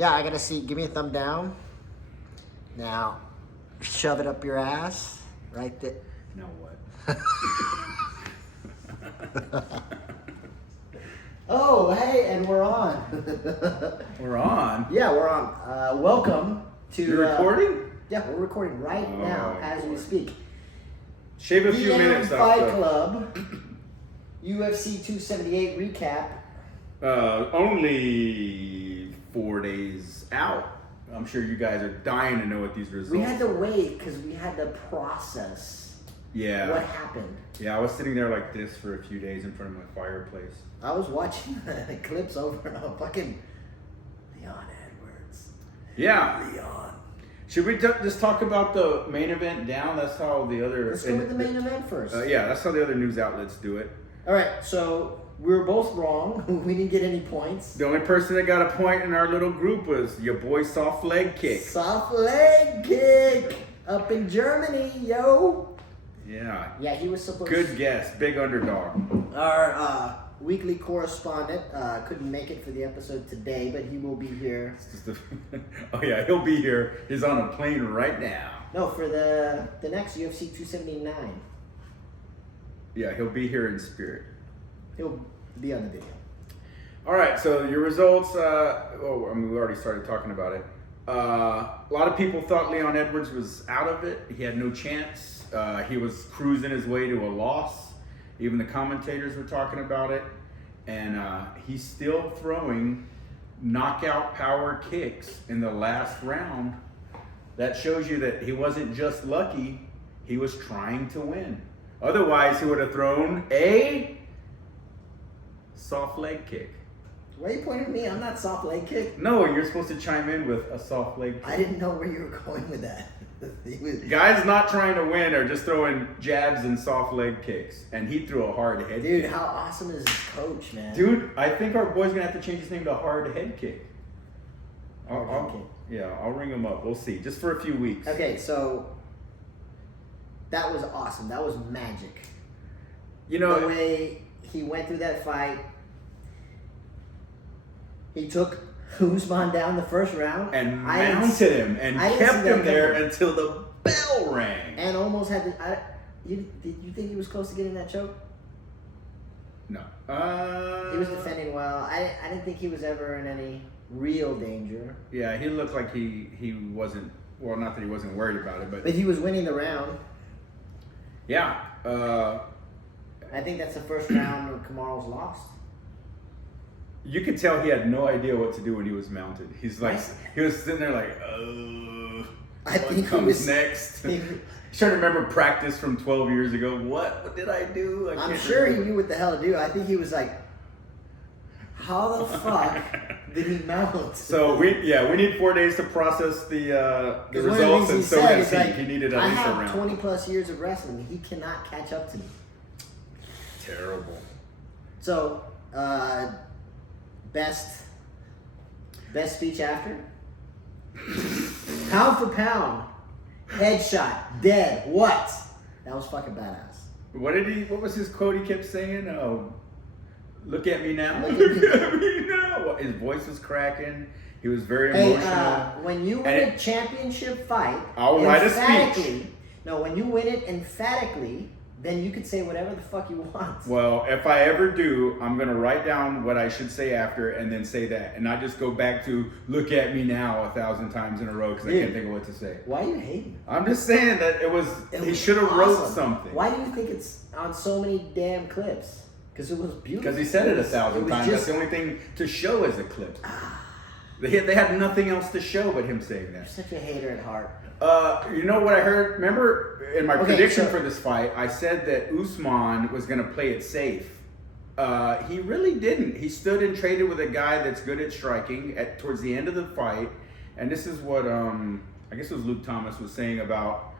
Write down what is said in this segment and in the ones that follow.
Yeah, I gotta see. Give me a thumb down. Now, shove it up your ass. Right there. Now what? Oh, hey, and we're on. We're on. Yeah, we're on. Welcome to. You're recording? Yeah, we're recording right now Oh, as we boy. speak. Shave a few minutes Fight off. Club, UFC 278 recap. Only 4 days out. I'm sure you guys are dying to know what these results. We had to wait because we had to process Yeah. what happened. Yeah, I was sitting there like this for a few days in front of my fireplace. I was watching the clips over and I'm fucking Leon Edwards. Yeah. Leon. Should we just talk about the main event down? That's how the other. Let's go with the main event first. Yeah, that's how the other news outlets do it. All right, so we were both wrong. We didn't get any points. The only person that got a point in our little group was your boy Soft Leg Kick. Soft leg kick up in Germany, yo. Yeah. Yeah, he was supposed Good guess. Big underdog. Our weekly correspondent couldn't make it for the episode today, but he will be here. Oh yeah, he'll be here. He's on a plane right now. No, for the next UFC 279. Yeah, he'll be here in spirit. He'll be on the video. All right, so your results. We already started talking about it. A lot of people thought Leon Edwards was out of it. He had no chance. He was cruising his way to a loss. Even the commentators were talking about it. And he's still throwing knockout power kicks in the last round. That shows you that he wasn't just lucky. He was trying to win. Otherwise, he would have thrown a soft leg kick. Why are you pointing at me? I'm not soft leg kick. No, you're supposed to chime in with a soft leg kick. I didn't know where you were going with that. Guys not trying to win are just throwing jabs and soft leg kicks. And he threw a hard head Dude, kick. how awesome is this coach, man? Dude, I think our boy's going to have to change his name to Hard Head Kick. Hard Head Kick. Yeah, I'll ring him up. We'll see. Just for a few weeks. Okay, so that was awesome. That was magic. You know, The way he went through that fight, he took Usman down the first round and mounted him and I didn't kept see that him there coming. until the bell rang. and almost had to. Did you think he was close to getting that choke? No. He was defending well. I didn't think he was ever in any real danger. Yeah, he looked like he wasn't. Well, not that he wasn't worried about it, but But he was winning the round. yeah. I think that's the first round where Kamaru's lost. You could tell he had no idea what to do when he was mounted. He's like, Right. he was sitting there like, I what think he comes was- next? he- He's trying to remember practice from 12 years ago. What did I do? I'm sure he knew what the hell to do. I think he was like, how the fuck did he mount? So we need 4 days to process the 'Cause one of results, the and things so he said does is he. like, He needed I at least a have round. 20 plus years of wrestling. He cannot catch up to me. Terrible. So, best speech after? Pound for pound. Headshot. Dead. What? That was fucking badass. What was his quote he kept saying? Oh, look at me now. Look at me Look at me now. His voice was cracking. He was very Hey, emotional. when you win a championship fight, I'll write a speech. emphatically- No, when you win it emphatically, then you can say whatever the fuck you want. Well, if I ever do, I'm going to write down what I should say after and then say that. And not just go back to look at me now 1,000 times in a row because I Dude. can't think of what to say. Why are you hating? I'm just saying that It he was should have wrote awesome. something. Why do you think it's on so many damn clips? Because it was beautiful. Because he said it was 1,000 times. just- That's the only thing to show as a clip. They had nothing else to show but him saying You're that. such a hater at heart. You know what I heard? Remember in my Okay, prediction so- for this fight, I said that Usman was going to play it safe. He really didn't. He stood and traded with a guy that's good at striking towards the end of the fight. And this is what I guess it was Luke Thomas was saying about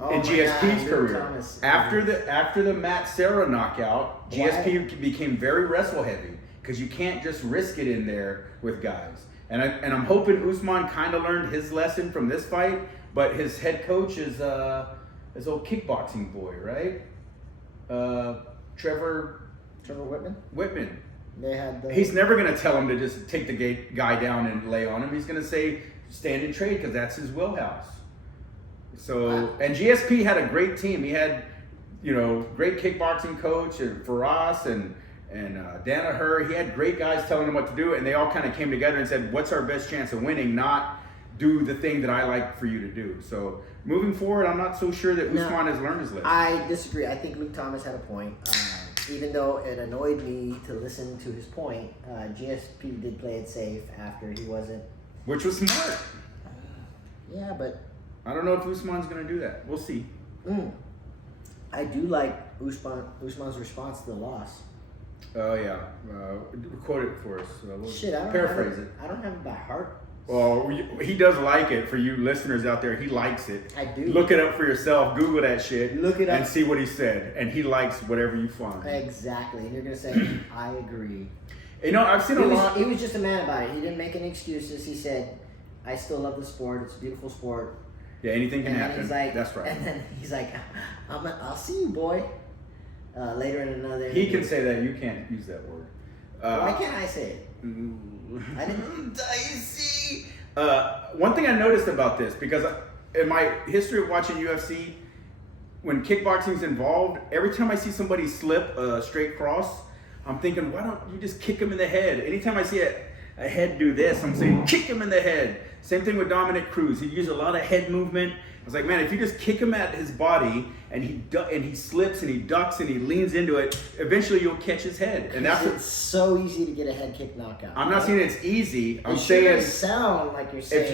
Oh in my GSP's God, Luke career. Thomas. After the Matt Serra knockout, Why? GSP became very wrestle heavy because you can't just risk it in there with guys. And I'm hoping Usman kind of learned his lesson from this fight, but his head coach is his old kickboxing boy, right? Trevor Trevor Whitman? Whitman. They had the. He's never going to tell him to just take the guy down and lay on him. He's going to say stand and trade because that's his wheelhouse. So, and GSP had a great team. He had, great kickboxing coach and Faraz and Danaher. He had great guys telling him what to do, and they all kind of came together and said, what's our best chance of winning? Not do the thing that I like for you to do. So moving forward, I'm not so sure that Usman has learned his lesson. I disagree. I think Luke Thomas had a point. Even though it annoyed me to listen to his point, GSP did play it safe after he wasn't. Which was smart. Yeah, but I don't know if Usman's going to do that. We'll see. I do like Usman's response to the loss. Oh, yeah. Quote it for us. Shit, I don't paraphrase it. I don't have it by heart. Well, he does like it. For you listeners out there, he likes it. I do. Look it up for yourself. Google that shit. Look it up. And see what he said. And he likes whatever you find. Exactly. And you're going to say, I agree. I've seen a lot. He was just a man about it. He didn't make any excuses. He said, I still love the sport. It's a beautiful sport. Yeah, anything can happen. He's like, that's right. And then he's like, I'll see you, boy. Later in another. He can say that. You can't use that word. Why can't I say it? I didn't. Dicey. One thing I noticed about this, because in my history of watching UFC, when kickboxing's involved, every time I see somebody slip a straight cross, I'm thinking, why don't you just kick him in the head? Anytime I see a head do this, I'm saying, kick him in the head. Same thing with Dominic Cruz. He used a lot of head movement. I was like, man, if you just kick him at his body and he slips and he ducks and he leans into it, eventually you'll catch his head. And it's so easy to get a head kick knockout. I'm not saying it's easy. I'm saying saying sound like you're saying if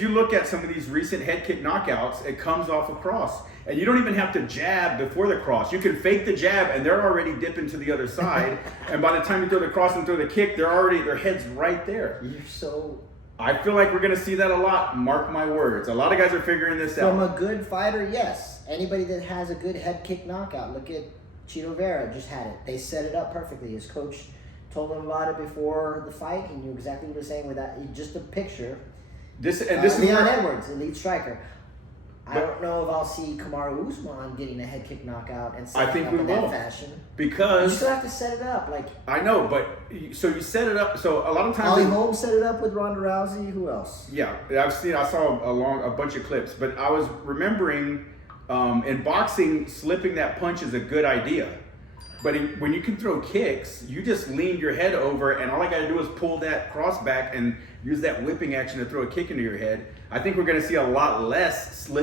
you look at some of these recent head kick knockouts, it comes off a cross. And you don't even have to jab before the cross. You can fake the jab and they're already dipping to the other side. And by the time you throw the cross and throw the kick, their head's right there. You're so... I feel like we're going to see that a lot. Mark my words. A lot of guys are figuring this out. From a good fighter, yes. Anybody that has a good head kick knockout. Look at Chito Vera, just had it. They set it up perfectly. His coach told him about it before the fight. He knew exactly what he was saying with that. Just a picture. This is Leon Edwards, elite striker. I don't know if I'll see Kamaru Usman getting a head kick knockout and set it up in that fashion. Because you still have to set it up. I know, but so you set it up. So a lot of times Holly Holmes set it up with Ronda Rousey. Who else? Yeah, I saw a bunch of clips, but I was remembering in boxing, slipping that punch is a good idea. But when you can throw kicks, you just lean your head over, and all I got to do is pull that cross back and use that whipping action to throw a kick into your head. I think we're going to see a lot less slip.